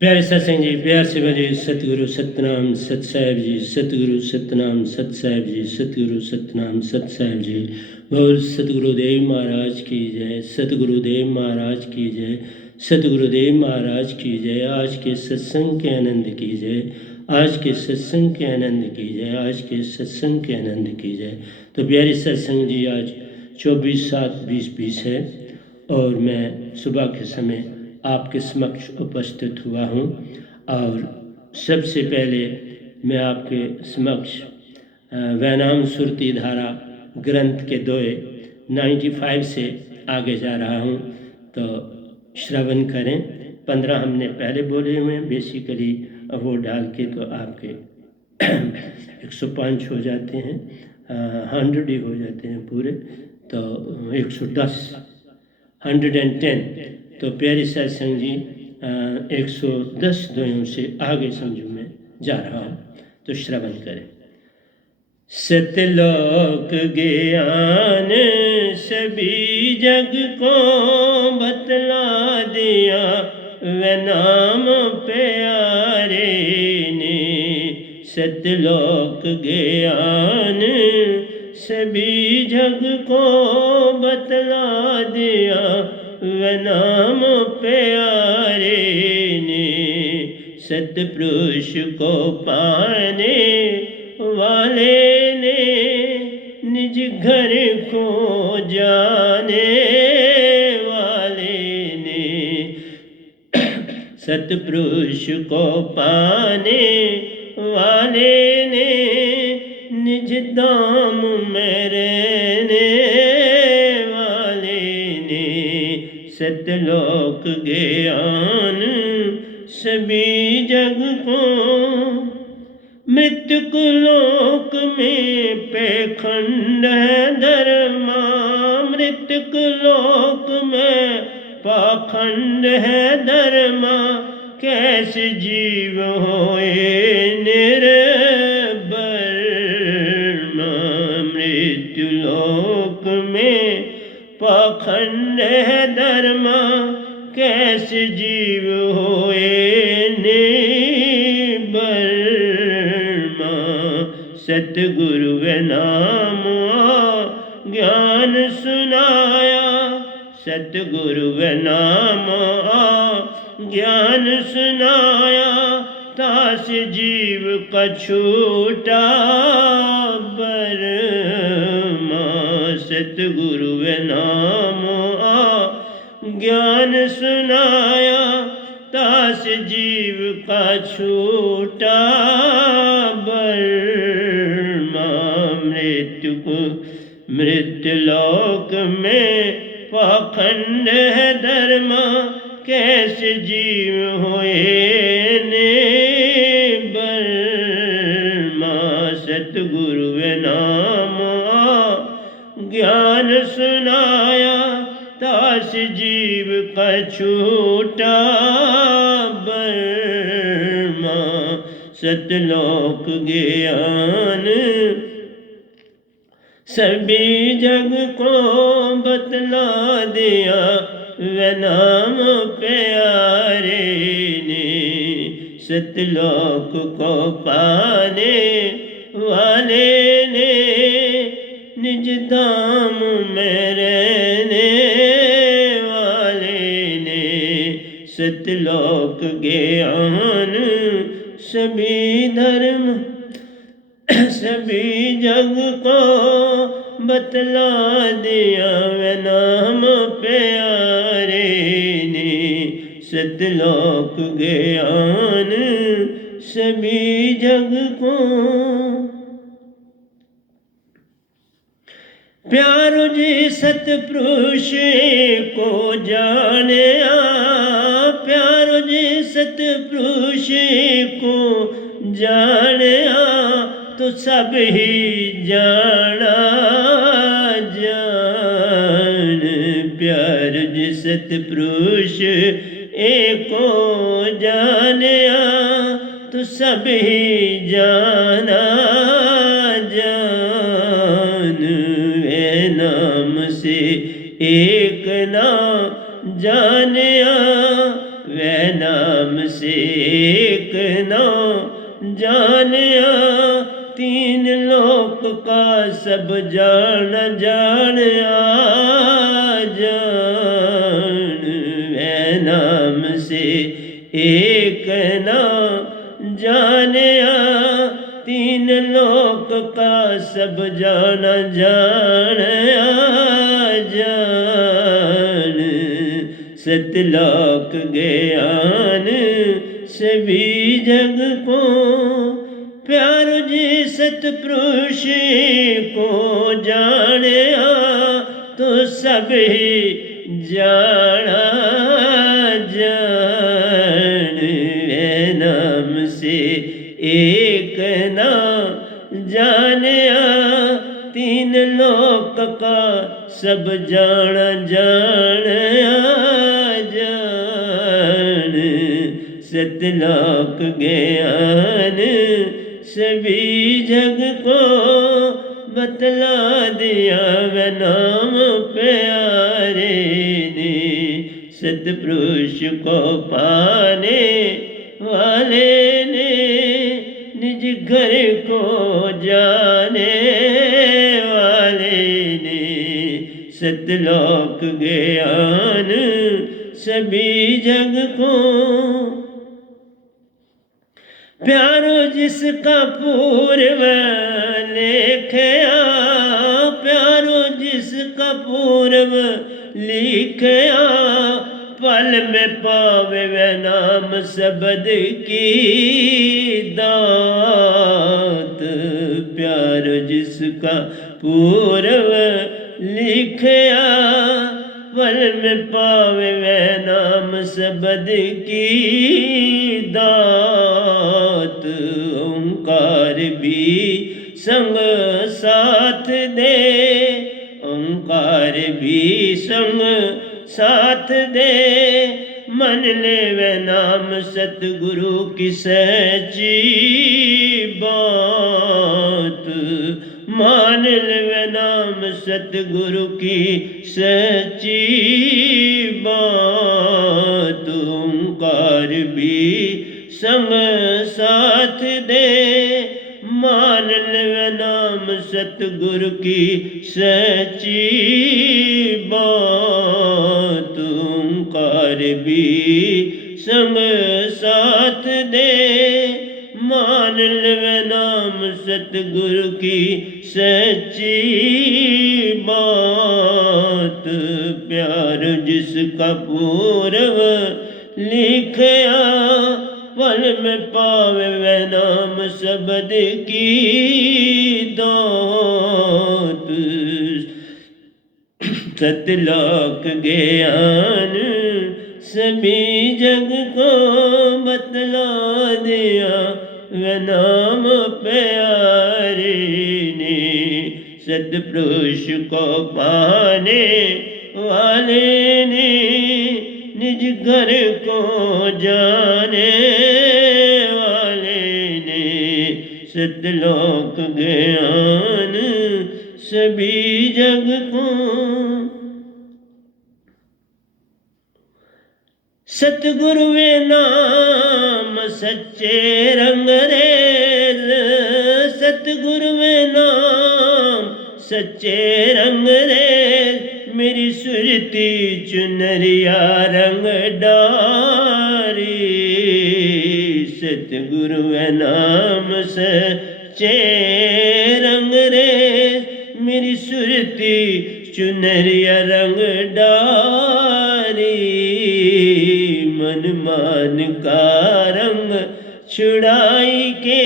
प्यारे सत्संग जी, प्यार से बोले सतगुरु सतनाम सत साहिब जी, सतगुरु सतनाम सत साहिब जी, सतगुरु सतनाम सत साहिब जी। बोल सतगुरुदेव महाराज की जय, सतगुरुदेव महाराज की जय, सतगुरुदेव महाराज की जय। आज के सत्संग के आनंद की जय, आज के सत्संग के आनंद की जय, आज के सत्संग के आनंद की जय। तो प्यारे सत्संग जी, आज 24/7/2020 है और मैं सुबह के समय आपके समक्ष उपस्थित हुआ हूँ। और सबसे पहले मैं आपके समक्ष वैनाम सुरती धारा ग्रंथ के दोए 95 से आगे जा रहा हूँ, तो श्रवण करें। 15 हमने पहले बोले हुए हैं, बेसिकली वो डाल के तो आपके 105 हो जाते हैं, 100 ही हो जाते हैं पूरे, तो 110 110। तो प्यारे सत्संग जी, 110 द्वयों से आगे समझो मैं जा रहा हूँ, तो श्रवण करें। सतलोक ज्ञान सभी जग को बतला दिया, वे नाम प्यारे ने। सतलोक ज्ञान सभी जग को बतला दिया, वे नाम प्यारे ने। सतपुरुष को पाने वाले ने, निज घर को जाने वाले ने। सतपुरुष को पाने वाले ने, निज धाम में रहने वाले ने। सतलोक ज्ञान सभी जग को, मृत्यु लोक में पेखंड है धर्मा। मृत्यु लोक में पाखंड है धर्मा, कैसे जीव होए निर्बर्मा। मृत्यु लोक में पाखंड है धर्मा, कैसे जीव होए निर्बर्मा। सतगुरु वे नाम ज्ञान सुनाया, सतगुरु वे नाम ज्ञान सुनाया, तास जीव का छूटा बरमा। सतगुरु वे नाम ज्ञान सुनाया, तास जीव का छूटा बरमा। मृत्यु लोक में पाखंड है धर्मा, कैसे जीव होए निर्बर्मा। सतगुरु वे नाम ज्ञान सुनाया, तास जीव का छूटा बरमा। सतलोक ज्ञान सभी जग को बतला दिया, वे नाम प्यारे ने। सतलोक को पाने वाले ने, निज धाम में रहने वाले ने। सतलोक ज्ञान सभी धर्म सभी जग को बतला दिया, वे नाम प्यारे ने। सतलोक ज्ञान सभी जग को, प्यारो जी सतपुरुष को जाने। प्यारो जी सतपुरुष को जाने, तो सब ही जाना जान। प्यार जी सतपुरुष एको जाने, तो सब ही जाना जान। वे नाम से एक ना जानिया, वह नाम से से एक ना जानिया, तीन लोक का सब जान जानिया जान। वै नाम से एक ना जानिया, तीन लोक का सब जान जानिया जान। सतलोक ज्ञान सभी जग को, प्यारो जी सतपुरुष को जानिया तो सभी जाना जान। वै नाम से एक ना जानिया, तीन लोक का सब जाना जानिया जान। सतलोक ज्ञान सभी जग को, बतला दिया वै नाम प्यारे ने। सतपुरुष को पाने वाले ने, निज घर को जाने वाले ने। सतलोक ज्ञान सभी जग को, प्यारो जिसका पूर्व लेखया, प्यारो जिसका पूर्व लिखया, पल में पावे वै नाम शब्द की दात। प्यारो जिसका पूर्व लिखया, पल में पावे वै नाम शब्द की दात। ओंकार भी संग साथ दे, ओंकार भी संग साथ दे, मन ले वै नाम सतगुरु की सच्ची बात। मान ले वै नाम सतगुरु की सच्ची बात। ओंकार भी संग साथ दे, मान ले वै नाम सतगुरु की सच्ची बात। ओंकार भी संग साथ दे, मान ले वै नाम सतगुरु की सच्ची बात। प्यार जिसका पूर्व लिखया, पल में पावे वै नाम शब्द की दात। सतलोक ज्ञान सभी जग को, बतला दिया वै नाम प्यारे ने। सतपुरुष को पाने वाले ने, निज घर को जाने वाले ने। सतलोक ज्ञान सभी जग को, सतगुरु वे नाम सच्चे रंग रेज। सतगुरु वे नाम सच्चे रंग रेज, मेरी सुरती चुनरिया रंग डारी। सतगुरु वे नाम सच्चे रंग रेज, मेरी सुरती चुनरिया रंग डारी। मन मान का रंग छुड़ाई के,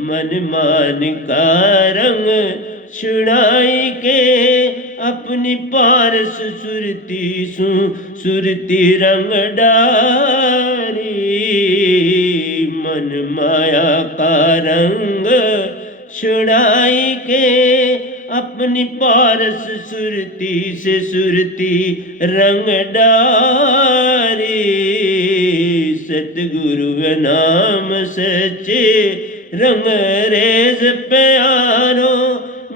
मन मान का रंग छुड़ाई के, अपनी पारस सुरती सुरती रंग डारी। मन माया का रंग छुड़ाई के, अपनी पारस सुरती से सुरती रंग डारी। सतगुरु नाम सच्चे रंग रेज प्यारो,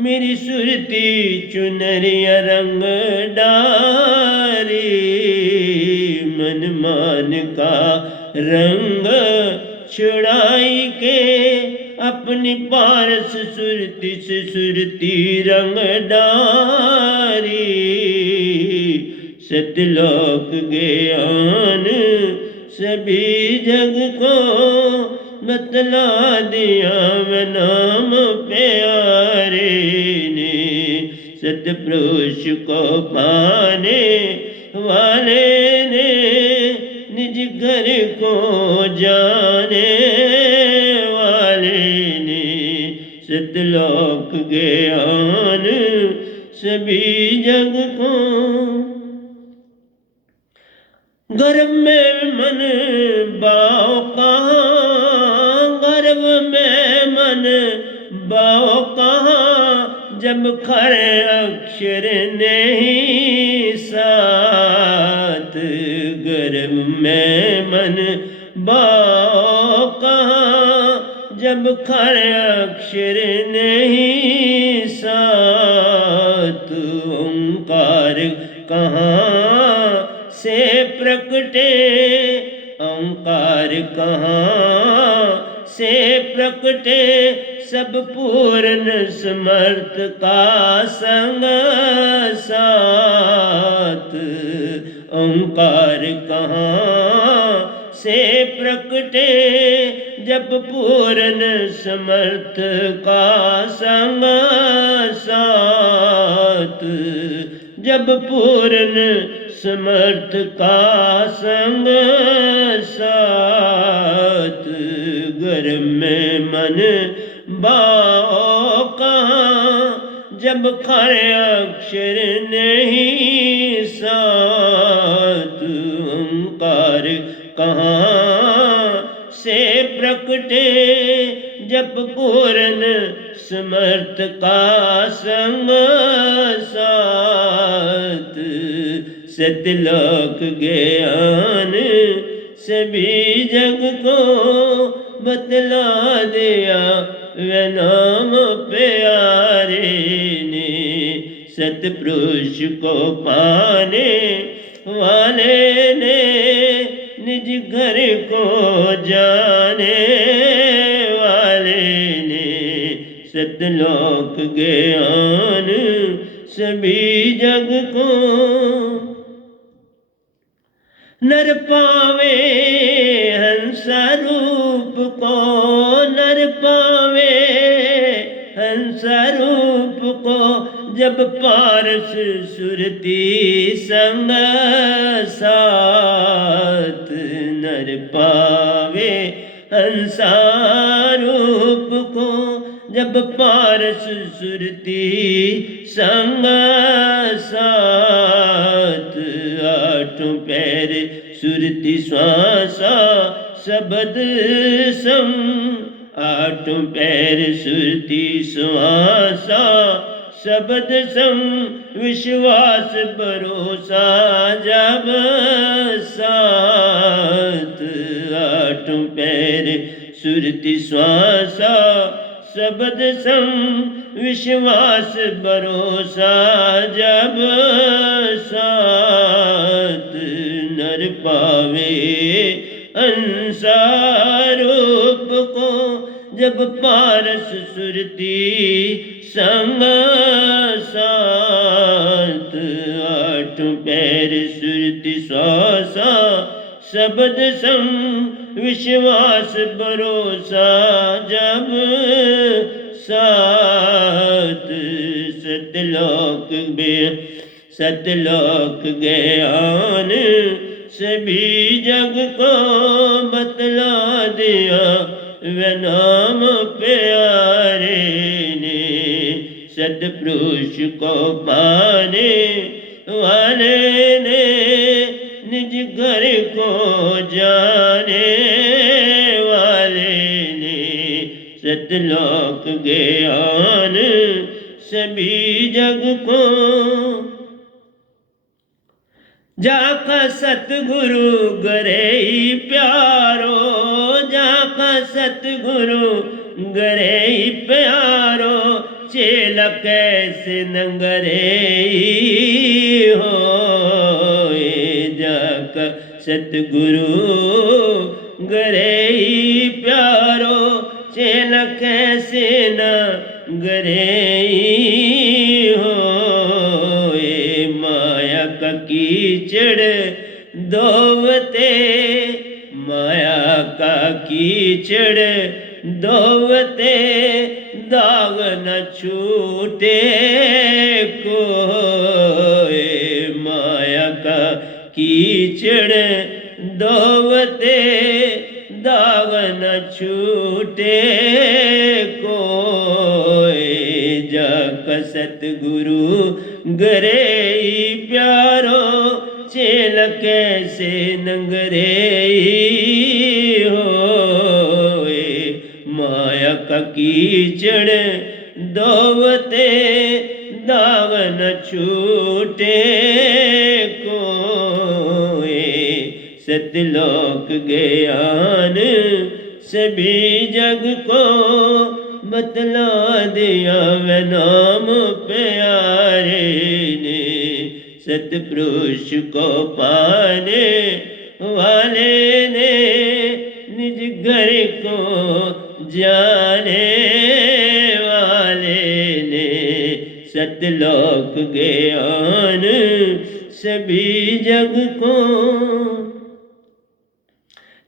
मेरी सुरती चुनरिया रंग डारी। मन मान का रंग छुड़ाई के अपनी पारस सुरती से सुरती रंग डारी सतलोक ज्ञान सभी जग को बतला दिया मैं नाम प्यारे ने सतपुरुष को पाने वाले ने निज घर को जाने वाले ने सतलोक ज्ञान सभी जग को गर्भ में मन बाओ कहाँ गर्भ में मन बाओ कहाँ जब खरे अक्षर नहीं साथ गर्भ में मन बाओ कहाँ जब खरे अक्षर नहीं साथ ओंकार कहाँ से प्रकटे ओंकार कहाँ से प्रकटे सब पूर्ण समर्थ का संग साथ ओंकार कहाँ से प्रकटे जब पूर्ण समर्थ का संग साथ जब पूर्ण समर्थ का संग साथ गर्भ में मन बाओ कहाँ जब खरे अक्षर नहीं साथ ओंकार कहाँ से प्रकटे जब पूर्ण समर्थ का संग साथ सतलोक ज्ञान सभी जग को बतला दिया वे नाम प्यारे ने सतपुरुष को पाने वाले ने निज घर को जाने वाले ने सतलोक ज्ञान सभी जग को नर पावे हंस रूप को नर पावे हंस रूप को जब पारस सुरती संग साथ नर पावे हंस रूप को जब पारस सुरती संग साथ आठों पैर सुरती श्वासा शब्द सम आठों पैर सुरती श्वासा शब्द सम विश्वास भरोसा जब साथ आठों पैर सुरती श्वासा शब्द सम विश्वास भरोसा जब साथ नर पावे अंसा रूप को जब पारस सुरती संग साथ आठों पैर सुरती श्वासा शब्द सम विश्वास भरोसा जब साथ सतलोक ज्ञान सभी जग को बतला दिया वे नाम प्यारे ने सतपुरुष को पाने वाले ने निज घर को जाने वाले ने सतलोक ज्ञान सभी जग को जाका सतगुरु गरे प्यारो जाका सतगुरु गरे प्यारो चेला कैसे नंगरे हो जाका सतगुरु गरे ही प्यारो चेल कैसे न गरे ही होए माया का कीचड़ दोवते माया का कीचड़ दोवते दाग न छूटे कोई माया का कीचड़ दोवते दाग न छूटे कोई जक सतगुरु गरे प्यारो चेल कैसे नंगरे होए माया का कीचड़ दोवते दाग न छूटे कोई सतलोक ज्ञान सभी जग को बतला दिया वे नाम प्यारे ने सतपुरुष को पाने वाले ने निज घर को जाने वाले ने सतलोक ज्ञान सभी जग को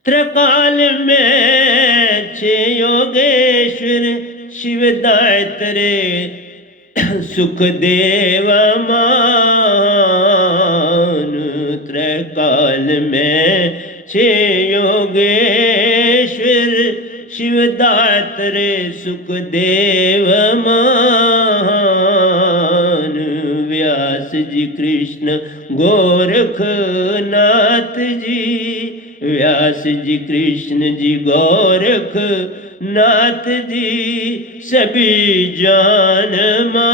त्रिकाल में छे योगेश्वर शिवदायतरे सुख देव मान त्रिकाल में छे योगेश्वर शिवदायतरे सुख देव मान व्यास जी कृष्ण गोरखनाथ जी व्यास जी कृष्ण जी गोरख नाथ जी सभी जान मान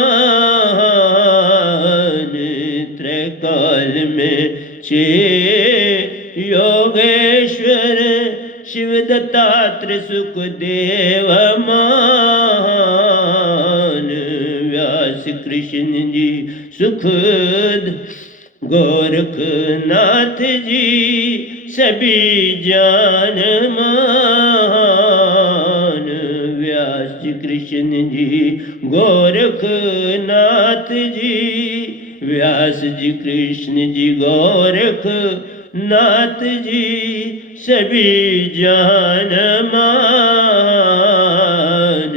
त्रिकाल में छे योगेश्वर शिव दत्तात्र सुख देव मान व्यास कृष्ण जी सुख गोरखनाथ जी सभी जान मान व्यास जी कृष्ण जी गोरखनाथ जी व्यास जी कृष्ण जी गोरखनाथ जी सभी जान मान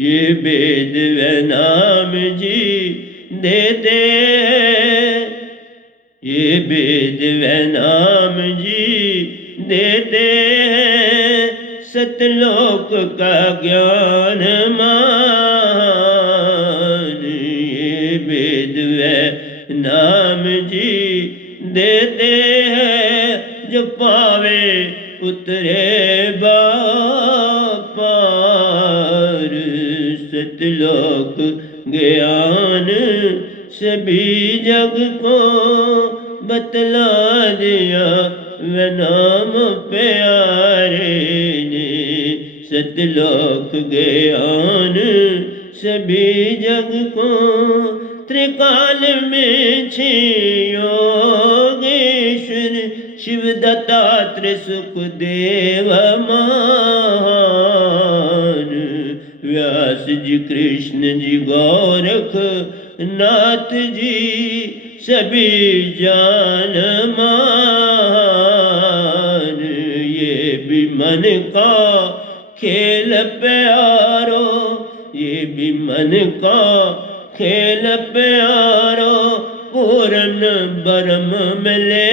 ये वेद व नाम जी देते ये वेद व नाम जी देते हैं सतलोक का ज्ञान मान ये वेद व नाम जी देते हैं जो पावे उतरे पार सतलोक ज्ञान सभी जग को बतला दिया वे नाम प्यारे ने सतलोक ज्ञान सभी जग को त्रिकाल में छे योगेश्वर शिव दत्तात्र सुख देव मान व्यास जी कृष्ण जी गोरख नाथ जी सभी जान मान ये भी मन का खेल प्यारो ये भी मन का खेल प्यारो पूरन ब्रह्म मिले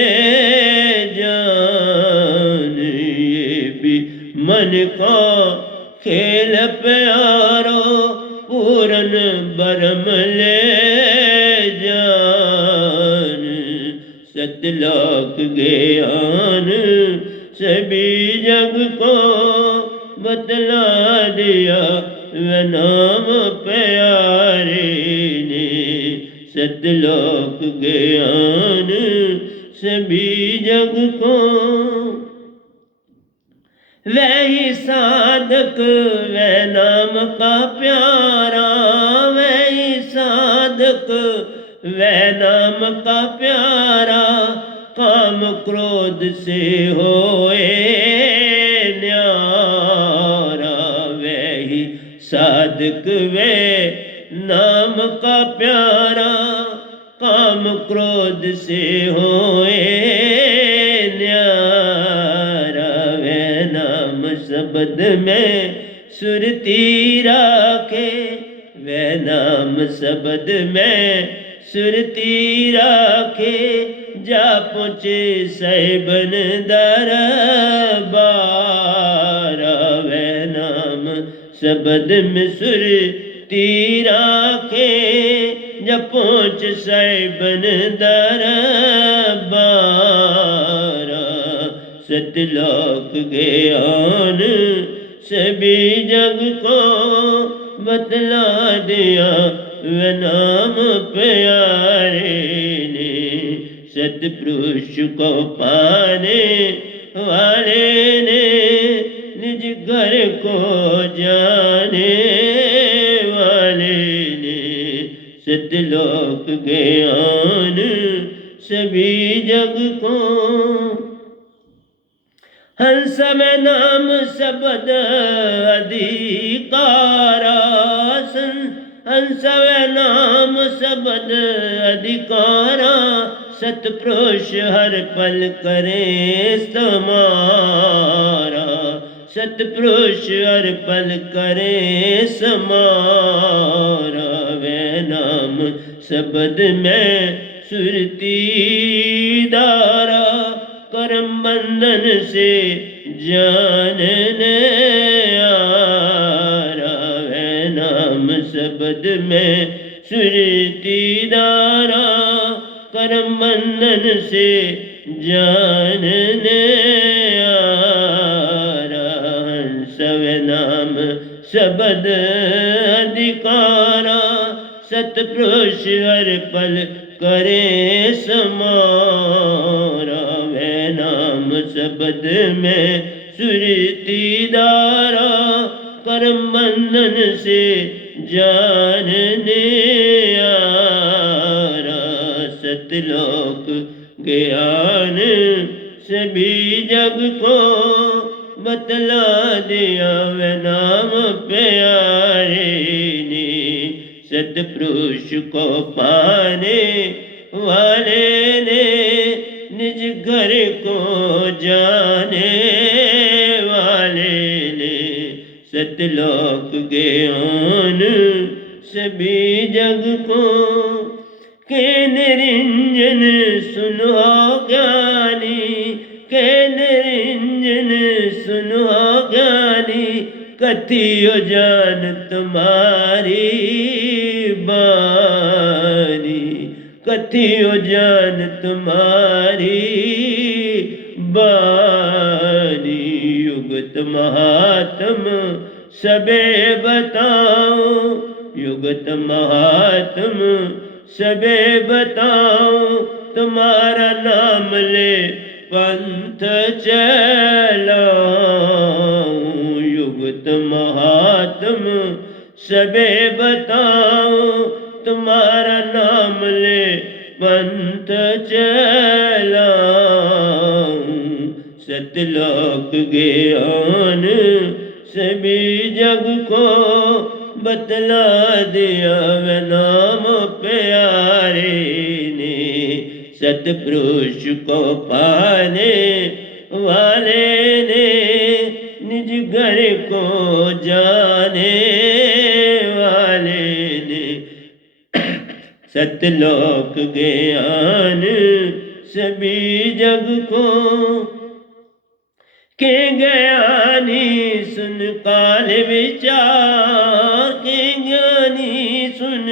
जान ये भी मन का खेल प्यारो पूरन ब्रह्म ले जान सतलोक ज्ञान सभी जग को बतला दिया वे नाम प्यारे ने सतलोक ज्ञान सभी जग को वही साधक वह नाम का प्यारा वही साधक वह नाम का प्यारा काम क्रोध से होए साधक वे नाम का प्यारा, काम क्रोध से होए न्यारा। वे नाम शब्द में सुरती राखे, वे नाम शब्द में सुरती राखे। जा पहुँचे साहिबन दरबार, वे नाम शब्द में सुरती राखे। जब पहुँच साहिबन दरबार, सतलोक ज्ञान सभी जग को बतला दिया। वे नाम प्यारे ने सतपुरुष को पाने वाले ने, निज घर को जाने वाले ने। सतलोक ज्ञान सभी जग को, हंस में नाम शब्द अधिकारा। हंस में नाम शब्द अधिकारा, सतपुरुष हर पल करे समारा। सतपुरुष हर पल करे समारा। वे नाम शब्द में सुरती दारा, करम बंधन से जानने आरा। वे नाम शब्द में सुरती दारा, करम बंधन से जानने आरा। हंस वे नाम शब्द अधिकारा, सतपुरुष हर पल करे समारा। वे नाम शब्द में सुरती दारा, करम बंधन से जानने आरा। सतलोक ज्ञान सभी जग को बतला दिया। वे नाम प्यारे ने सतपुरुष को पाने वाले ने, निज घर को जाने वाले ने। सतलोक ज्ञान सभी जग को, के निरंजन सुनो ज्ञानी, के निरंजन सुनो ज्ञानी। कथियो जान तुम्हारी बानी, कथियो जान तुम्हारी बानी। युगत महात्म सबे बताओ, युगत महात्म सबे बताओ। तुम्हारा नाम ले पंथ चलाऊं, युगत महात्म सबे बताओ। तुम्हारा नाम ले पंथ चलाऊं। सतलोक ज्ञान सभी जग को बतला दिया। वे नाम प्यारे ने सतपुरुष को पाने वाले ने, निज घर को जाने वाले ने। सतलोक ज्ञान सभी जग को, के ज्ञानी सुन काल विचार, के ज्ञानी सुन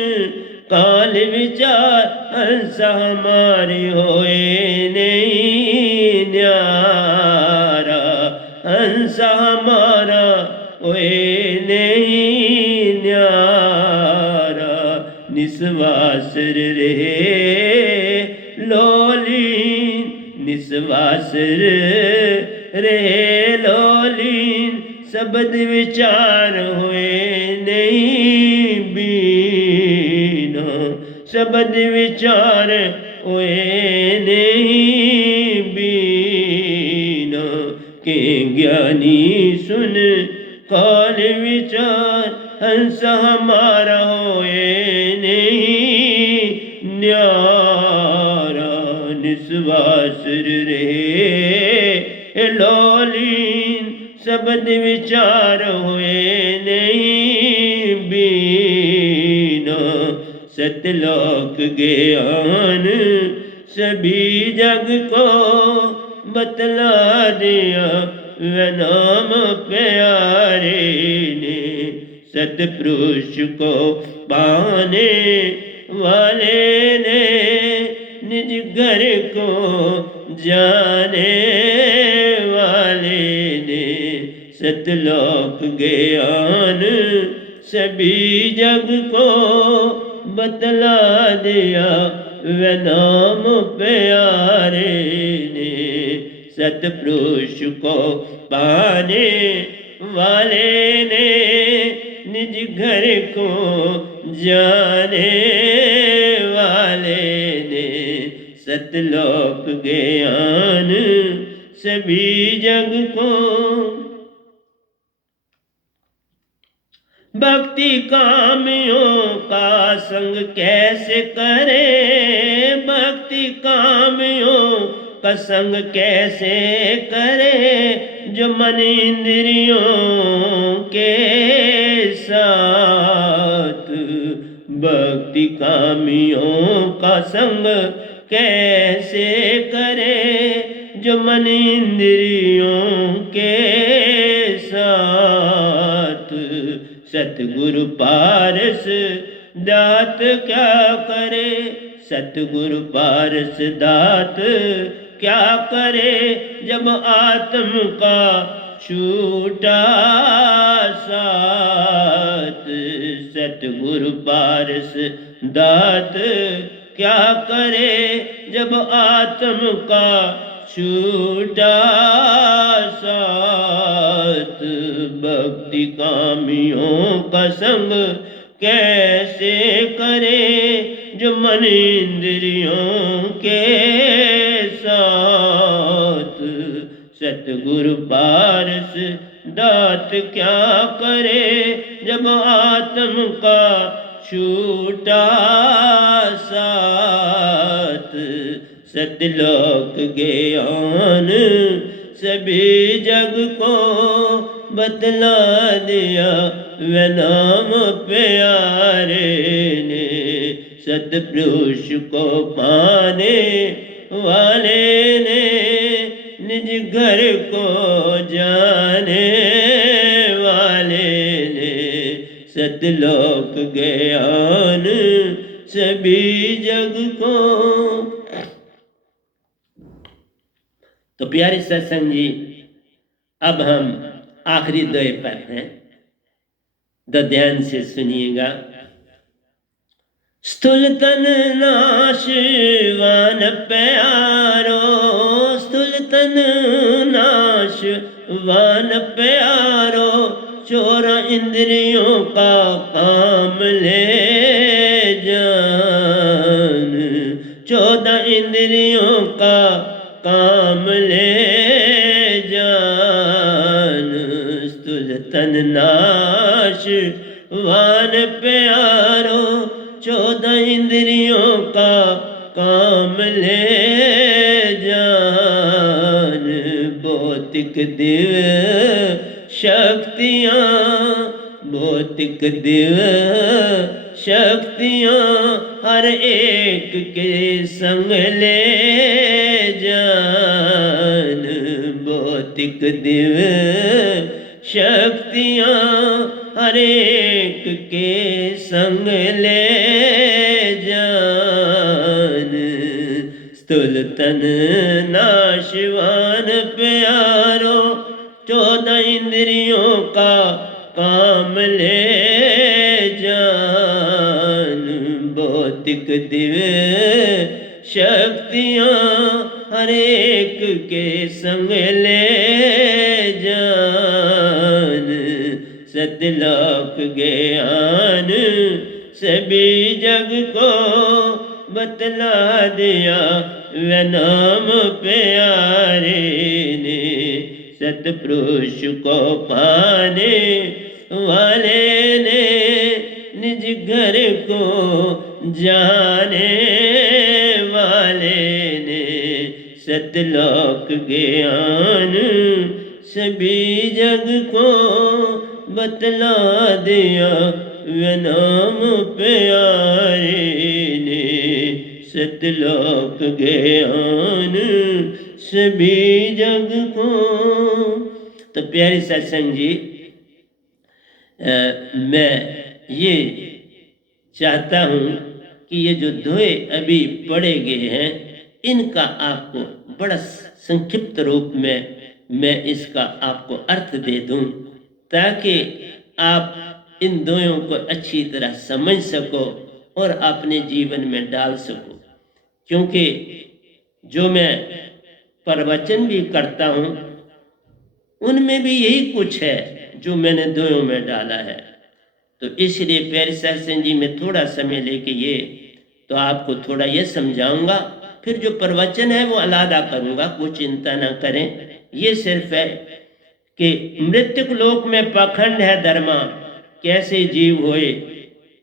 काल विचार। हंस हमारी होए नहीं न्यारा, हंस हमारा होए नहीं न्यारा। निस्वास रहे लोलीन, निस्वास रे लोलीन। शब्द विचार हुए नहीं बीना, शब्द विचार हुए नहीं बीना। के ज्ञानी सुन काल विचार, हंस हमारा होए नहीं न्यारा, निस्वासुर रहे लौलीन, शब्द विचार हुए नहीं बीना, सतलोक ज्ञान सभी जग को बतला दिया, वह नाम प्यारे ने सतपुरुष को पाने वाले ने निज घर को जाने वाले ने, सतलोक ज्ञान सभी जग को बतला दिया, वह नाम प्यारे ने सतपुरुष को पाने वाले ने निज घर को जाने वाले ने, सतलोक ज्ञान सभी जग को। भक्ति कामियों का संग कैसे करे, भक्ति कामियों का संग कैसे करे, जो मन इंद्रियों के साथ, भक्ति कामियों का संग कैसे करे, जो मन इंद्रियों के साथ, सतगुरु पारस दात क्या करे, सतगुरु पारस दात क्या करे, जब आत्म का छूटा साथ, सतगुरु पारस दात क्या करे, जब आत्म का छूटा साथ, भक्ति कामियों का संग कैसे करे, जो मन इंद्रियों के साथ, सतगुरु पारस दात क्या करे, जब आत्म का छूटा साथ, सतलोक ज्ञान सभी जग को बतला दिया, वह नाम प्यारे ने सतपुरुष को पाने वाले ने निज घर को जाने वाले ने, सतलोक ज्ञान सभी जग को। तो प्यारे सत्संग जी, अब हम आखिरी द्वय पर हैं, तो ध्यान से सुनिएगा। स्थूल तन नाशवान प्यारो, स्थूल तन नाशवान प्यारो, चोरा इंद्रियों का काम ले जान, 14 इंद्रियों का काम ले जान, स्थूल तन नाशवान प्यारो, 14 इंद्रियों का काम ले जान, भौतिक दिव्य शक्तियाँ, भौतिक दिव्य शक्तियाँ हर एक के संग ले जान, भौतिक दिव्य शक्तियाँ हर एक के संग ले जान, स्थूल तन नाशवान प्यारो, 14 इंद्रियों का काम ले जान, भौतिक दिव्य शक्तियाँ हर एक के संग ले जान, सतलोक ज्ञान सभी जग को बतला दिया, वह नाम प्यारे ने सतपुरुष को पाने वाले ने निज घर को जाने वाले ने सतलोक ज्ञान सभी जग को बतला दिया वे नाम प्यारे ने सतलोक ज्ञान सभी जग को। तो प्यारे सत्संग जी, मैं ये चाहता हूँ कि ये जो दोहे अभी पढ़े गए हैं इनका आपको बड़ा संक्षिप्त रूप में मैं इसका आपको अर्थ दे दूँ, ताकि आप इन दोहों को अच्छी तरह समझ सको और अपने जीवन में डाल सको। क्योंकि जो मैं प्रवचन भी करता हूँ उनमें भी यही कुछ है जो मैंने दोहों में डाला है। तो इसलिए प्यारे सत्संग जी मैं थोड़ा समय लेके ये तो आपको थोड़ा ये समझाऊंगा, फिर जो प्रवचन है वो अलहदा करूंगा, कोई चिंता ना करें। ये सिर्फ है कि मृत्यु लोक में पाखंड है धर्मा, कैसे जीव होए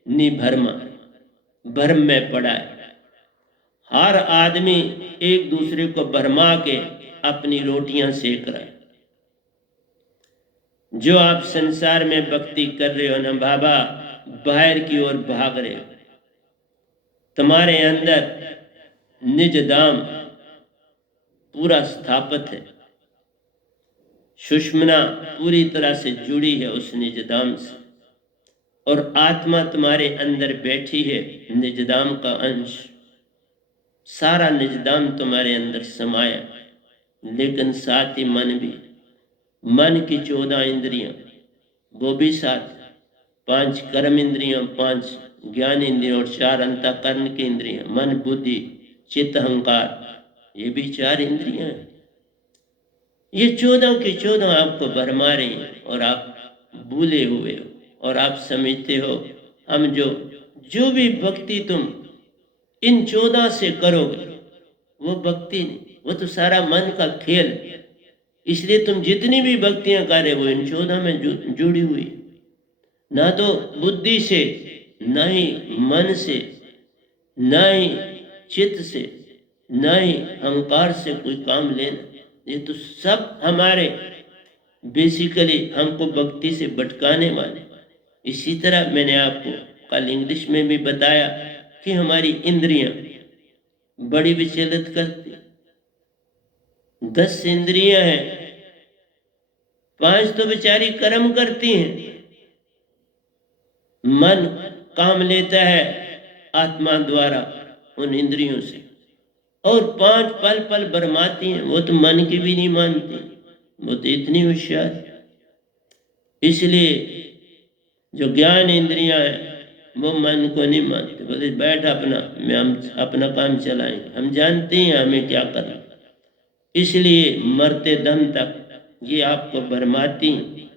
निभरमा, भ्रम में पड़ा है। हर आदमी एक दूसरे को भरमा के अपनी रोटियां सेक रहा है। जो आप संसार में भक्ति कर रहे हो ना बाबा, बाहर की ओर भाग रहे हो, तुम्हारे अंदर निज धाम पूरा स्थापित है, सुषमना पूरी तरह से जुड़ी है उस निज धाम से, और आत्मा तुम्हारे अंदर बैठी है निज धाम का अंश, सारा निज धाम तुम्हारे अंदर समाया। लेकिन साथ ही मन भी, मन की 14 इंद्रियां वो भी साथ, 5 कर्म इंद्रियां, 5 ज्ञान इंद्रियां और 4 अंतःकरण की इंद्रियां, मन बुद्धि चित्त अहंकार, ये भी 4 इंद्रियां हैं। ये 14 की 14 आपको भरमा रही हैं और आप भूले हुए हो और आप समझते हो हम जो भी भक्ति तुम इन 14 से करोगे वो भक्ति नहीं, वो तो सारा मन का खेल। इसलिए तुम जितनी भी भक्तियां कर रहे हो इन 14 में जुड़ी हुई, ना तो बुद्धि से, ना ही मन से, ना ही चित्त से, ना ही अहंकार से कोई काम लेना। ये तो सब हमारे बेसिकली हमको भक्ति से भटकाने वाले। इसी तरह मैंने आपको कल इंग्लिश में भी बताया कि हमारी इंद्रियां बड़ी विचलित करती। 10 इंद्रियां हैं, 5 तो बेचारी कर्म करती हैं। मन काम लेता है आत्मा द्वारा उन इंद्रियों से, और 5 पल पल भरमाती हैं। वो तो मन की भी नहीं मानती, वो तो इतनी होशियार। इसलिए जो ज्ञान इंद्रियां हैं वो मन को नहीं मानते, बोले बैठ अपना, हम अपना काम चलाएंगे, हम जानते हैं हमें क्या करना। इसलिए मरते दम तक ये आपको भरमाती हैं।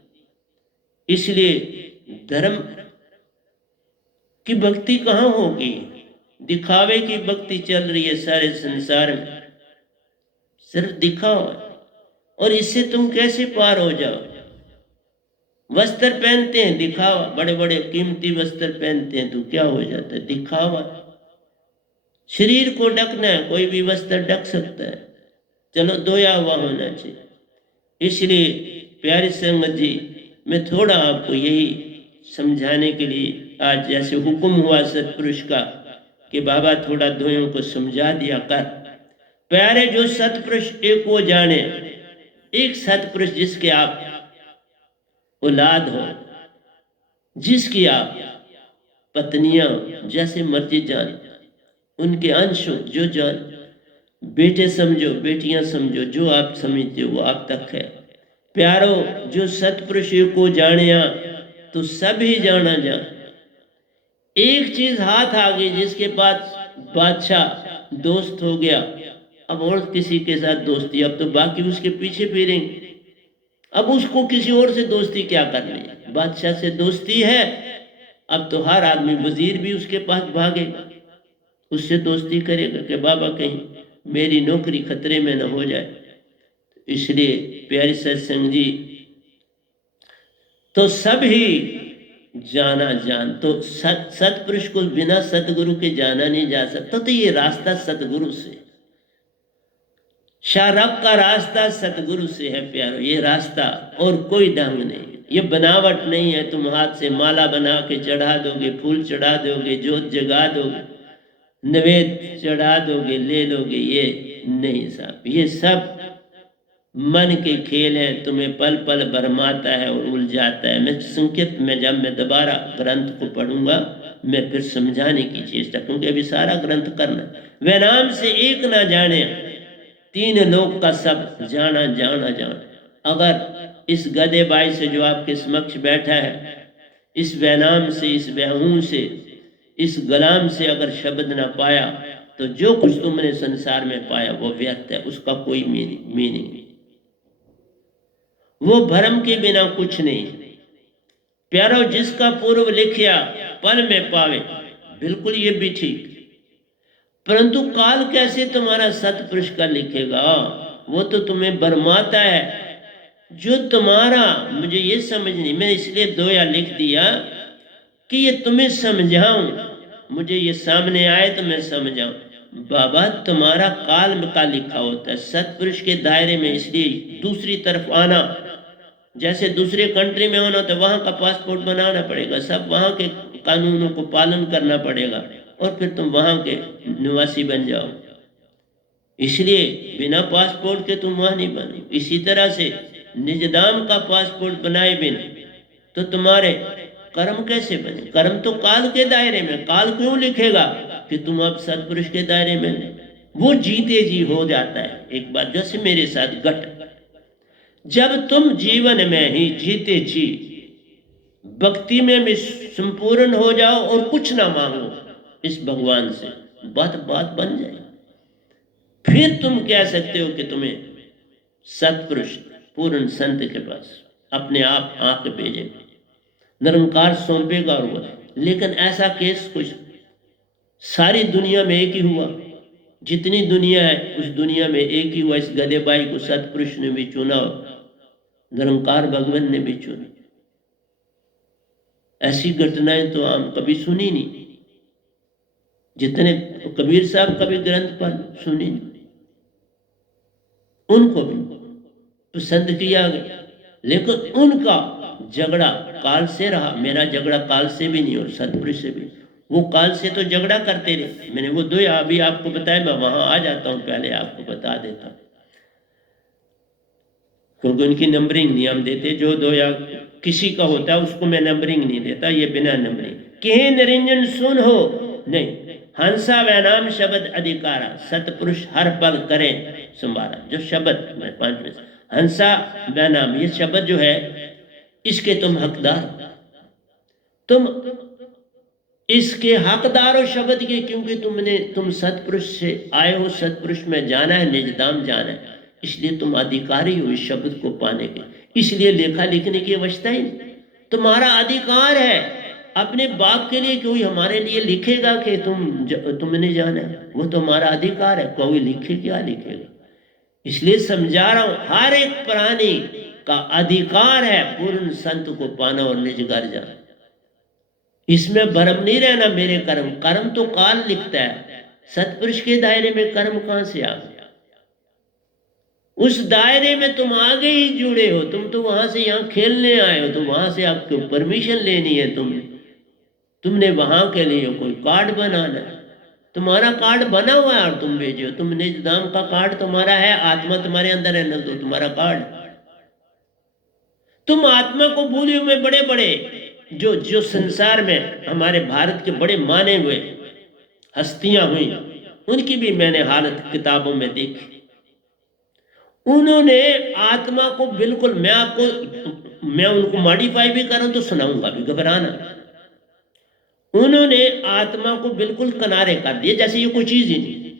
इसलिए धर्म की भक्ति कहाँ होगी? दिखावे की भक्ति चल रही है सारे संसार में, सिर्फ दिखावा। और इससे तुम कैसे पार हो जाओ? वस्त्र पहनते हैं, दिखावा, बड़े बड़े कीमती वस्त्र पहनते हैं तो क्या हो जाता है? दिखावा। शरीर को ढकना है, कोई भी वस्त्र ढक सकता है, चलो धोया हुआ होना चाहिए। इसलिए प्यारे संगत जी, मैं थोड़ा आपको यही समझाने के लिए आज जैसे हुक्म हुआ सतपुरुष का कि बाबा थोड़ा दोयों को समझा दिया कर। प्यारे जो सतपुरुष एक वो जाने, एक सतपुरुष जिसके आप औलाद हो, जिसकी आप पत्नियां जैसे मर्जी जान, उनके अंश हो, जो जान, बेटे समझो, बेटियां समझो, जो आप समझते हो वो आप तक है। प्यारो जो सतपुरुष को जानिया तो सब ही जाना जा। एक चीज हाथ आ गई, जिसके पास बादशाह दोस्त हो गया, अब और किसी के साथ दोस्ती, अब तो बाकी उसके पीछे फिरेंगे। अब उसको किसी और से दोस्ती क्या करनी है? बादशाह से दोस्ती है, अब तो हर आदमी वजीर भी उसके पास भागेगा, उससे दोस्ती करेगा कि बाबा कहीं मेरी नौकरी खतरे में न हो जाए। इसलिए प्यारे सत्संग जी, तो सब ही जाना जान। तो सतपुरुष को बिना सतगुरु के जाना नहीं जा सकता। तो ये रास्ता सतगुरु से, शारब का रास्ता सतगुरु से है प्यारो, ये रास्ता और कोई ढंग नहीं। ये बनावट नहीं है, तुम हाथ से माला बना के चढ़ा दोगे, फूल चढ़ा दोगे, जोत जगा दोगे, नवेद चढ़ा दोगे, ले लोगे, ये नहीं साहब। ये सब मन के खेल हैं, तुम्हें पल पल भरमाता है और उलझाता है। मैं संकेत में जब मैं दोबारा ग्रंथ को पढ़ूंगा मैं फिर समझाने की चेष्टा, क्योंकि अभी सारा ग्रंथ करना। वह नाम से एक ना जाने, तीन लोक का सब जाना जाना जाना। अगर इस गधे बाई से जो आपके समक्ष बैठा है, इस वैनाम से, इस वहूं से, इस गुलाम से अगर शब्द ना पाया तो जो कुछ तुमने संसार में पाया वो व्यर्थ है, उसका कोई मीनिंग नहीं। वो भ्रम के बिना कुछ नहीं। प्यारो जिसका पूर्व लिखिया पल में पावे, बिल्कुल ये भी ठीक। परंतु काल कैसे तुम्हारा सतपुरुष का लिखेगा? वो तो तुम्हें बरमाता है जो तुम्हारा। मुझे ये समझ नहीं, मैं इसलिए दोया लिख दिया कि ये तुम्हें समझाऊं, मुझे ये सामने आए तो मैं समझाऊं। बाबा तुम्हारा काल में का लिखा होता है सतपुरुष के दायरे में, इसलिए दूसरी तरफ आना, जैसे दूसरे कंट्री में होना तो वहां का पासपोर्ट बनाना पड़ेगा, सब वहां के कानूनों को पालन करना पड़ेगा और फिर तुम वहां के निवासी बन जाओ। इसलिए बिना पासपोर्ट के तुम वहां नहीं बने। इसी तरह से निजदाम का पासपोर्ट बनाए बिना तो तुम्हारे कर्म कैसे बने? कर्म तो काल के दायरे में। काल क्यों लिखेगा कि तुम अब सतपुरुष के दायरे में? वो जीते जी हो जाता है एक बार, जैसे मेरे साथ घट। जब तुम जीवन में ही जीते जी भक्ति में भी संपूर्ण हो जाओ और कुछ ना मांगो इस भगवान से, बात बन जाए, फिर तुम कह सकते हो कि तुम्हें सतपुरुष पूर्ण संत के पास अपने आप आके भेजेंगे, निरंकार सौंपेगा और वो। लेकिन ऐसा केस कुछ सारी दुनिया में एक ही हुआ, जितनी दुनिया है उस दुनिया में एक ही हुआ। इस गधे बाई को सतपुरुष ने भी चुना, निरंकार भगवान ने भी चुना। ऐसी घटनाएं तो हम कभी सुनी नहीं। जितने कबीर साहब कभी ग्रंथ पर सुनी नहीं, उनको भी पसंद किया गया, लेकिन उनका झगड़ा काल से रहा। मेरा झगड़ा काल से भी नहीं और सतपुरुष से भी। वो काल से तो झगड़ा करते रहे। मैंने वो दो अभी आपको बताया, मैं वहां आ जाता हूं, पहले आपको बता देता हूं, क्योंकि उनकी नंबरिंग नहीं हम देते। जो दो या किसी का होता है उसको मैं नंबरिंग नहीं देता, ये बिना नंबरिंग। कहे निरंजन सुन हो नहीं, हंसा वह नाम शब्द अधिकारा, सतपुरुष हर पल करे संभारा। जो शब्द में 5 में हंसा वह नाम, ये शब्द जो है इसके तुम हकदार, तुम इसके हकदार हो शब्द के, क्योंकि तुम सतपुरुष से आए हो, सतपुरुष में जाना है, निजधाम जाना है, इसलिए तुम अधिकारी हो इस शब्द को पाने के। इसलिए लेखा लिखने की अवस्था ही नहीं, तुम्हारा अधिकार है। अपने बाप के लिए कोई हमारे लिए लिखेगा कि तुमने जाना है? वो तुम्हारा अधिकार है, कोई लिखे क्या लिखेगा। इसलिए समझा रहा हूं, हर एक प्राणी का अधिकार है पूर्ण संत को पाना और निज घर जाना। इसमें भ्रम नहीं रहना। मेरे कर्म तो काल लिखता है, सतपुरुष के दायरे में कर्म कहां से आ गया? उस दायरे में तुम आगे ही जुड़े हो, तुम तो वहां से यहाँ खेलने आए हो, तो वहां से आपको परमिशन लेनी है। तुमने वहां के लिए कोई कार्ड बनाना है, तुम्हारा कार्ड बना हुआ है और तुम भेजो। तुम निजधाम का कार्ड तुम्हारा है, आत्मा तुम्हारे अंदर है ना, तो तुम्हारा कार्ड। तुम आत्मा को भूले हुए बड़े बड़े जो संसार में हमारे भारत के बड़े माने हुए हस्तियां हुई, उनकी भी मैंने हालत किताबों में देखी। उन्होंने आत्मा को बिल्कुल, मैं उनको मॉडिफाई भी करूं तो सुनाऊंगा भी, घबराना। उन्होंने आत्मा को बिल्कुल किनारे कर दिया, जैसे ये कोई चीज ही नहीं,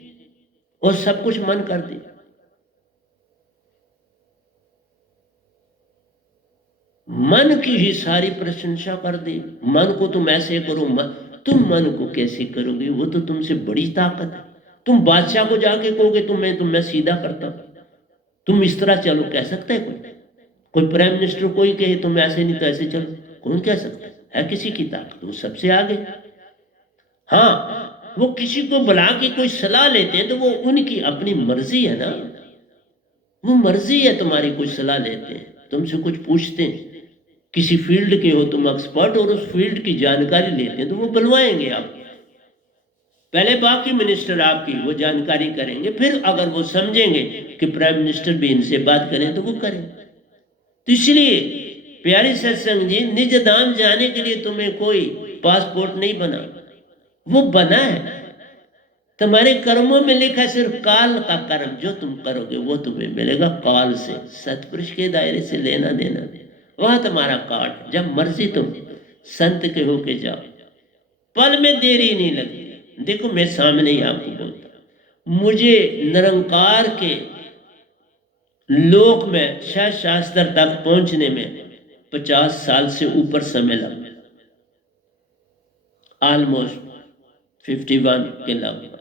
और सब कुछ मन कर दिया। मन की ही सारी प्रशंसा कर दी। मन को तुम ऐसे करो, तुम मन को कैसे करोगे? वो तो तुमसे बड़ी ताकत है। तुम बादशाह को जाके कहोगे तुम मैं सीधा करता हूं, तुम इस तरह चलो, कह सकता है कोई? कोई प्राइम मिनिस्टर कोई कहे तुम ऐसे नहीं तो ऐसे चलो, कौन कह सकता है किसी की ताकत, वो सबसे आगे। हाँ, वो किसी को बुला के कोई सलाह लेते हैं तो वो उनकी अपनी मर्जी है ना, वो मर्जी है तुम्हारी, कोई सलाह लेते हैं, तुमसे कुछ पूछते हैं, किसी फील्ड के हो तुम एक्सपर्ट और उस फील्ड की जानकारी लेते हैं तो वो बुलवाएंगे आप, पहले बाकी मिनिस्टर आपकी वो जानकारी करेंगे, फिर अगर वो समझेंगे कि प्राइम मिनिस्टर भी इनसे बात करें तो वो करें। तो इसलिए प्यारे सत्संग जी, निज धाम जाने के लिए तुम्हें कोई पासपोर्ट नहीं बना, वो बना है तुम्हारे कर्मों में लिखा है, सिर्फ काल का कर्म जो तुम करोगे वो तुम्हें मिलेगा काल से, सतपुरुष के दायरे से लेना देना वह तुम्हारा कार्ड, जब मर्जी तुम संत के होके जाओ, पल में देरी नहीं लगती। देखो मैं सामने ही आपको बोलता, मुझे निरंकार के लोक में शास्त्र तक पहुंचने में 50 साल से ऊपर समय लगा, ऑलमोस्ट 51 के लगभग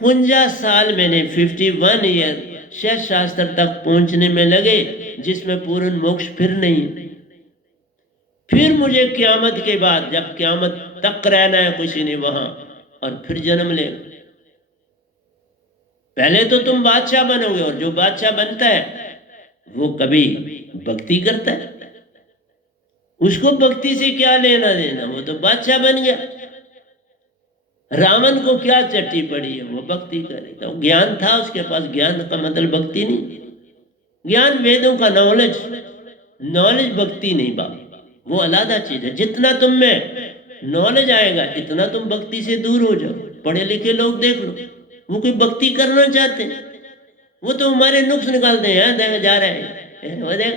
51 साल मैंने 51 ईयर शास्त्र तक पहुंचने में लगे, जिसमें पूर्ण मोक्ष फिर नहीं। फिर मुझे क़यामत के बाद, जब क़यामत तक रहना है किसी ने वहां, और फिर जन्म ले। पहले तो तुम बादशाह बनोगे, और जो बादशाह बनता है वो कभी भक्ति करता है, उसको भक्ति से क्या लेना देना, वो तो बादशाह बन गया। रावण को क्या चट्टी पड़ी है, वो भक्ति करेगा, तो ज्ञान था उसके पास, ज्ञान का मतलब भक्ति नहीं, ज्ञान वेदों का नॉलेज, नॉलेज भक्ति नहीं बाबा, वो अलग चीज है। जितना तुम में नॉलेज आएगा इतना तुम भक्ति से दूर हो जाओ। पढ़े लिखे लोग देख लो, वो कोई भक्ति करना चाहते हैं, वो तो हमारे नुक्स निकालते हैं, देख जा रहे हैं, वो देख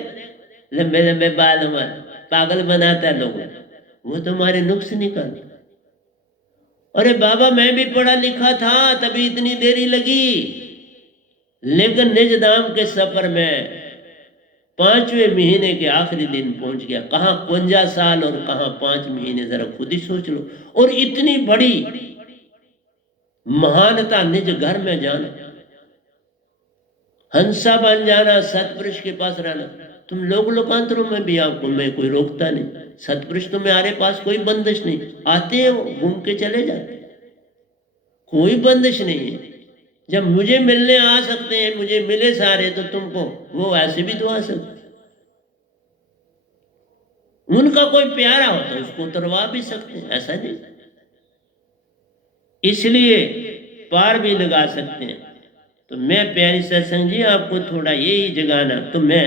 लंबे लंबे बाल, हमारे पागल बनाता है लोगों, वो तो हमारे नुक्स निकालते। अरे बाबा मैं भी पढ़ा लिखा था तभी इतनी देरी लगी, लेकिन निज धाम के सफर में 5वें महीने के आखिरी दिन पहुंच गया। कहाँ 51 साल और कहाँ 5 महीने, जरा खुद ही सोच लो। और इतनी बड़ी महानता, निज घर में जाना, हंसा बन जाना, सतपुरुष के पास रहना। तुम लोग लोकांतरों में भी आपको मैं कोई रोकता नहीं, सतपुरुष तुम्हारे पास कोई बंदिश नहीं, आते हैं वो घूम के चले जाते, कोई बंदिश नहीं है। जब मुझे मिलने आ सकते हैं, मुझे मिले सारे, तो तुमको वो ऐसे भी तो आ सकते। उनका कोई प्यारा हो तो उसको उतरवा भी सकते हैं, ऐसा नहीं, इसलिए पार भी लगा सकते हैं। तो मैं प्यारी सत्संग जी आपको थोड़ा यही जगाना, तो मैं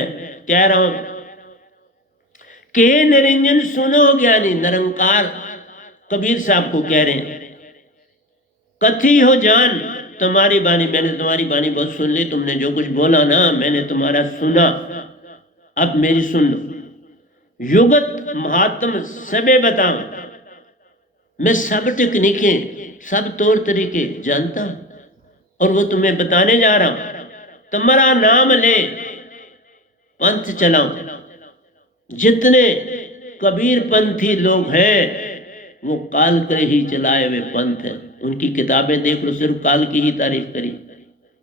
कह रहा हूं कि निरंजन सुनो ज्ञानी, निरंकार कबीर साहब को कह रहे हैं, कथी हो जान तुम्हारी बानी, मैंने तुम्हारी बानी बहुत सुन ली, तुमने जो कुछ बोला ना मैंने तुम्हारा सुना, अब मेरी सुन लो। युगत महात्म सबे बताऊं, मैं सब टेक्निकें, सब तौर तरीके जानता हूं, और वो तुम्हें बताने जा रहा हूं। तुम्हारा नाम ले पंथ चलाओ। जितने कबीर पंथी लोग हैं वो काल के ही चलाए हुए पंथ हैं, उनकी किताबें देख लो, सिर्फ काल की ही तारीफ करी।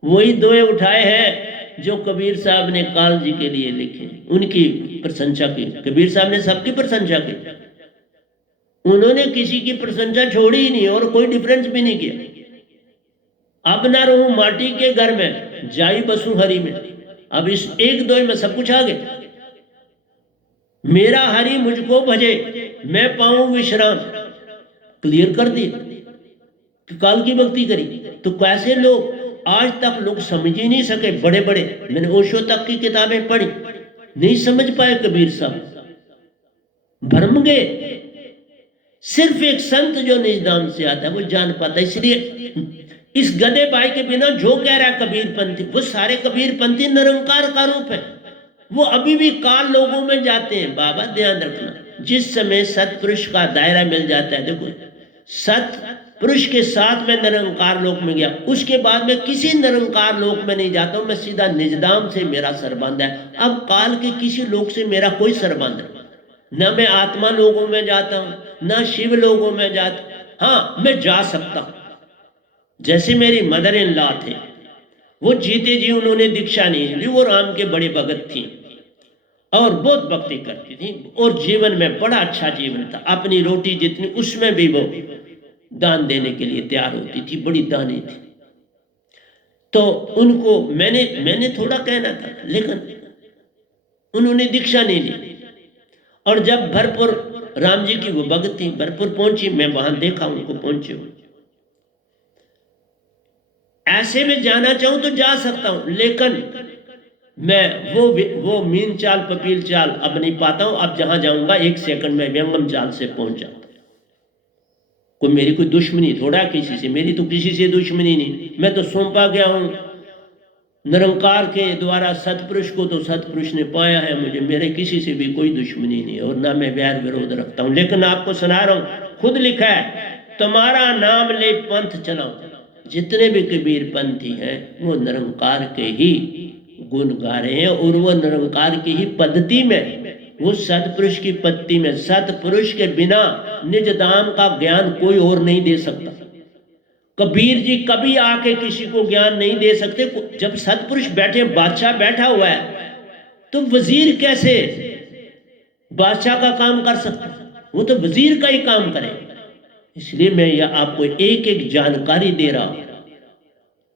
वही दोए उठाए हैं जो कबीर साहब ने काल जी के लिए लिखे, उनकी प्रशंसा की। कबीर साहब ने सबकी प्रशंसा की, उन्होंने किसी की प्रशंसा छोड़ी ही नहीं और कोई डिफरेंस भी नहीं किया। अब ना रहूं माटी के घर में, जाई बसु हरी में, अब इस एक दो में सब कुछ आ गया। मेरा हरि मुझको भजे, मैं पाऊं विश्राम, क्लियर कर दी, काल की भक्ति करी। तो कैसे लोग आज तक लोग समझ ही नहीं सके, बड़े बड़े, मैंने ओशो तक की किताबें पढ़ी, नहीं समझ पाए कबीर साहब, भ्रम गए। सिर्फ एक संत जो निज धाम से आता है वो जान पाता। इसलिए इस गधे भाई के बिना जो कह रहा है कबीर पंथी, वो सारे कबीर पंथी निरंकार का रूप है, वो अभी भी काल लोगों में जाते हैं। बाबा ध्यान रखना, जिस समय सतपुरुष का दायरा मिल जाता है, देखो सतपुरुष के साथ में निरंकार लोक में गया, उसके बाद में किसी निरंकार लोक में नहीं जाता हूं, मैं सीधा निजधाम से मेरा सरबंध है। अब काल के किसी लोक से मेरा कोई सरबंध नहीं, ना मैं आत्मा लोगों में जाता हूं ना शिव लोगों में जाता। हाँ मैं जा सकता हूं, जैसे मेरी मदर इन लॉ थे, वो जीते जी उन्होंने दीक्षा नहीं ली, वो राम के बड़े भगत थी, और बहुत भक्ति करती थी और जीवन में बड़ा अच्छा जीवन था। अपनी रोटी जितनी उसमें भी वो दान देने के लिए तैयार होती थी, बड़ी दानी थी। तो उनको मैंने थोड़ा कहना था, लेकिन उन्होंने दीक्षा नहीं ली। और जब भरपुर राम जी की वो भगत थी, भरपुर पहुंची, मैं वहां देखा उनको पहुंचे हुए। ऐसे में जाना चाहूं तो जा सकता हूं, लेकिन मैं वो मीन चाल पपील चाल अब नहीं पाता हूं। अब जहां जाऊंगा 1 सेकंड में व्यंगम चाल से पहुंच जाऊंगा। कोई मेरी कोई दुश्मनी थोड़ा किसी से, मेरी तो किसी से दुश्मनी नहीं। मैं तो सौंपा गया हूं निरंकार के द्वारा सतपुरुष को, तो सतपुरुष ने पाया है मुझे। मेरे किसी से भी कोई दुश्मनी नहीं और ना मैं वैर विरोध रखता हूं। लेकिन आपको सुना रहा हूं, खुद लिखा है, तुम्हारा नाम ले पंथ चलाओ। जितने भी कबीर पंथी हैं वो निरंकार के ही गुण गा रहे हैं और वो निरंकार की ही पद्धति में, वो सतपुरुष की पद्धति में। सतपुरुष के बिना निज धाम का ज्ञान कोई और नहीं दे सकता। कबीर जी कभी आके किसी को ज्ञान नहीं दे सकते। जब सतपुरुष बैठे, बादशाह बैठा हुआ है, तो वजीर कैसे बादशाह का काम कर सकता है? वो तो वजीर का ही काम करेगा। इसलिए मैं यह आपको एक एक जानकारी दे रहा हूं।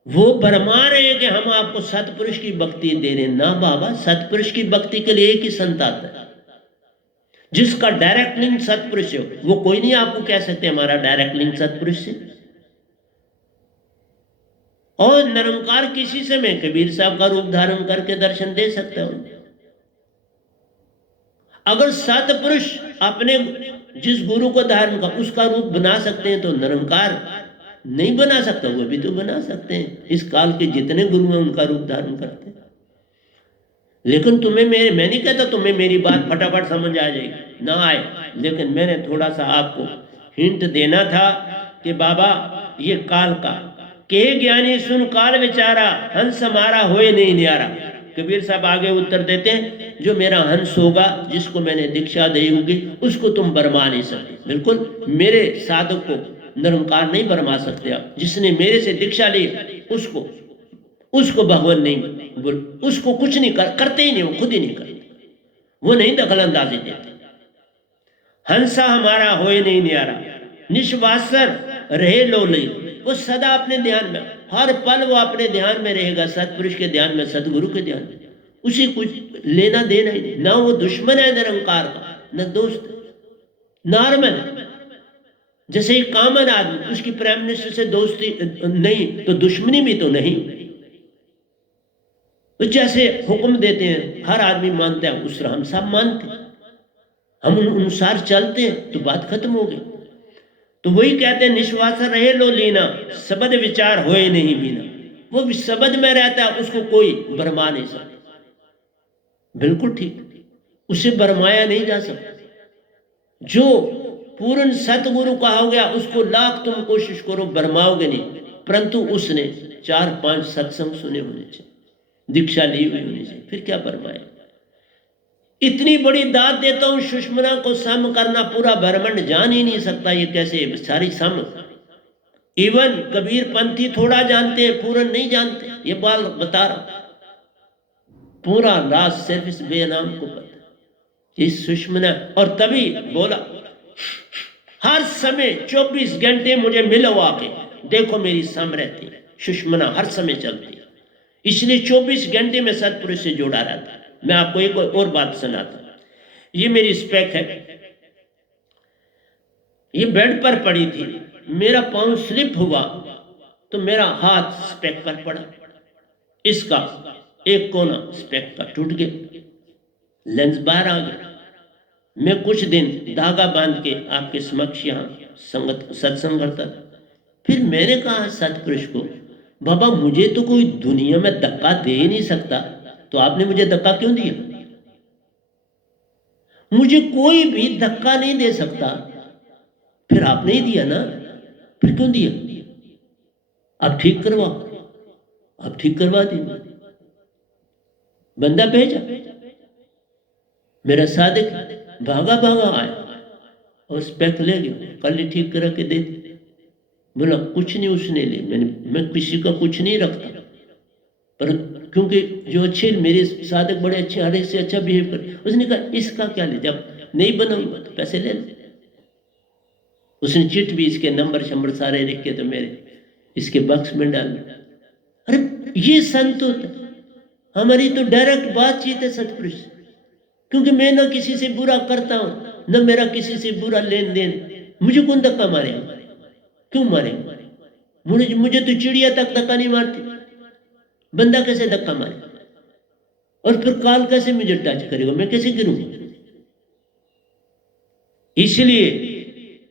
वो भरमा रहे हैं कि हम आपको सतपुरुष की भक्ति दे रहे हैं। ना बाबा, सतपुरुष की भक्ति के लिए एक ही संत आता है जिसका डायरेक्ट लिंक सतपुरुष हो। वो कोई नहीं आपको कह सकते हमारा डायरेक्ट लिंक सतपुरुष से। और निरंकार किसी से मैं कबीर साहब का रूप धारण करके दर्शन दे सकता हूं। अगर सतपुरुष अपने जिस गुरु को धारण कर उसका रूप बना सकते हैं, तो निरंकार नहीं बना सकता? वो भी तो बना सकते हैं। इस काल के जितने गुरु हैं उनका रूप धारण करते हैं। लेकिन मैं नहीं कहता तुम्हें मेरी बात फटाफट समझ आ जाएगी, ना आए। लेकिन मैंने थोड़ा सा आपको हिंट देना था कि बाबा ये काल का के ज्ञानी सुन काल विचारा, हंस हमारा होए नहीं न्यारा। कबीर साहब आगे उत्तर देते हैं, जो मेरा हंस होगा, जिसको मैंने दीक्षा दी होगी, उसको तुम बरमा नहीं सकते। बिल्कुल, मेरे साधक को निरंकार नहीं बरमा सकते आप। जिसने मेरे से दीक्षा ली उसको भगवान नहीं बोल, उसको कुछ नहीं करते ही नहीं, वो खुद ही नहीं करते, वो नहीं दखल अंदाजी देते। हंसा हमारा होए नहीं न्यारा, निश्वासर रहे लो नहीं। वो सदा अपने ध्यान में, हर पल वो अपने ध्यान में रहेगा, सतपुरुष के ध्यान में, सतगुरु के ध्यान में। उसे कुछ लेना देना ही नहीं। ना वो दुश्मन है निरंकार का, न दोस्त, नॉर्मल। जैसे एक कॉमन आदमी, उसकी प्राइम मिनिस्टर से दोस्ती नहीं तो दुश्मनी भी तो नहीं। तो जैसे हुक्म देते हैं हर आदमी मानता है, उस राम साहब मानते हैं, हम उन अनुसार चलते हैं, तो बात खत्म हो गई। तो वही कहते हैं, निश्वास रहे लो लीना, शब्द विचार होए नहीं बीना। वो शब्द में रहता है, उसको कोई भरमा नहीं सकता। बिल्कुल ठीक, उसे भरमाया नहीं जा सकता। जो पूर्ण सतगुरु कहा गया, उसको लाख तुम कोशिश करो, भरमाओगे नहीं। परंतु उसने 4-5 सत्संग सुने होने चाहिए, दीक्षा ली हुई होनी चाहिए, फिर क्या भरमाए। इतनी बड़ी दात देता हूं, सुषमना को सम करना पूरा ब्रह्मांड जान ही नहीं सकता। ये कैसे सारी सम, इवन कबीर पंथी थोड़ा जानते हैं, पूर्ण नहीं जानते। ये बाल बता रहा, पूरा राज सिर्फ इस बेनाम को पता, इस सुषमना। और तभी बोला, हर समय 24 घंटे मुझे मिलो आके, देखो मेरी सम रहती है, सुषमना हर समय चलती है। इसलिए 24 घंटे में सतपुरुष से जोड़ा रहता है। मैं आपको एक और बात सुनाता हूं। ये मेरी स्पेक है, ये बेड पर पड़ी थी, मेरा पांव स्लिप हुआ तो मेरा हाथ स्पेक पर पड़ा। इसका एक कोना स्पेक का टूट गया, लेंस बाहर आ गया। मैं कुछ दिन धागा बांध के आपके समक्ष यहाँ सत्संग करता था। फिर मैंने कहा सतपुरुष को, बाबा मुझे तो कोई दुनिया में धक्का दे ही नहीं सकता, तो आपने मुझे धक्का क्यों दिया? मुझे कोई भी धक्का नहीं दे सकता, फिर आपने ही दिया ना, फिर क्यों दिया? आप ठीक करवाओ, आप ठीक करवा दिए। बंदा भेजा, मेरा सादिक भागा आया और स्पेक ले गया, कल ही ठीक करा के दे। बोला कुछ नहीं उसने ले, मैं किसी का कुछ नहीं रखता, पर क्योंकि जो अच्छे मेरे साधक बड़े अच्छे, हर एक से अच्छा बिहेव कर। उसने कहा इसका क्या ले, जब नहीं बनाऊंगा तो पैसे ले ले। उसने चिट भी इसके नंबर शंबर सारे लिख के तो मेरे इसके बक्स में डाल दिया। अरे ये संत होता है, हमारी तो डायरेक्ट बातचीत है सतपुरुष से। क्योंकि मैं ना किसी से बुरा करता हूं, न मेरा किसी से बुरा लेन देन। मुझे कौन धक्का मारेगा, क्यों मारेगा? मुझे तो चिड़िया तक धक्का नहीं मारती, बंदा कैसे धक्का मारे? और फिर काल कैसे मुझे टच करेगा, मैं कैसे गिरूंगा? इसलिए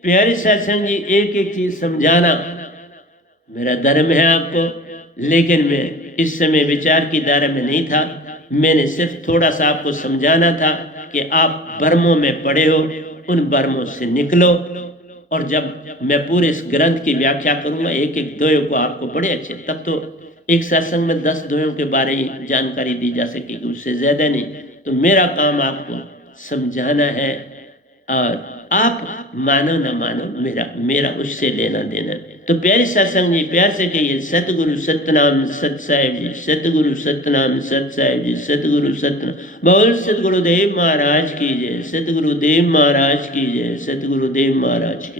प्यारे सत्संग जी, एक एक चीज समझाना मेरा धर्म है आपको। लेकिन मैं इस समय विचार की दायरे में नहीं था, मैंने सिर्फ थोड़ा सा आपको समझाना था कि आप भ्रमों में पड़े हो, उन भ्रमों से निकलो। और जब मैं पूरे इस ग्रंथ की व्याख्या करूंगा एक एक द्वयों को आपको बड़े अच्छे, तब तो एक सत्संग में 10 द्वयों के बारे में जानकारी दी जा सकेगी, उससे ज्यादा नहीं। तो मेरा काम आपको समझाना है, और आप मानो न मानो, मेरा उससे लेना देना। तो प्यारे सत्संग जी, प्यार से कहिए सतगुरु सतनाम सत साहिब जी, सतगुरु सतनाम सत साहिब जी, सतगुरु सतनाम। बोल सतगुरुदेव महाराज की जय, सतगुरुदेव महाराज की जय, सतगुरुदेव महाराज की।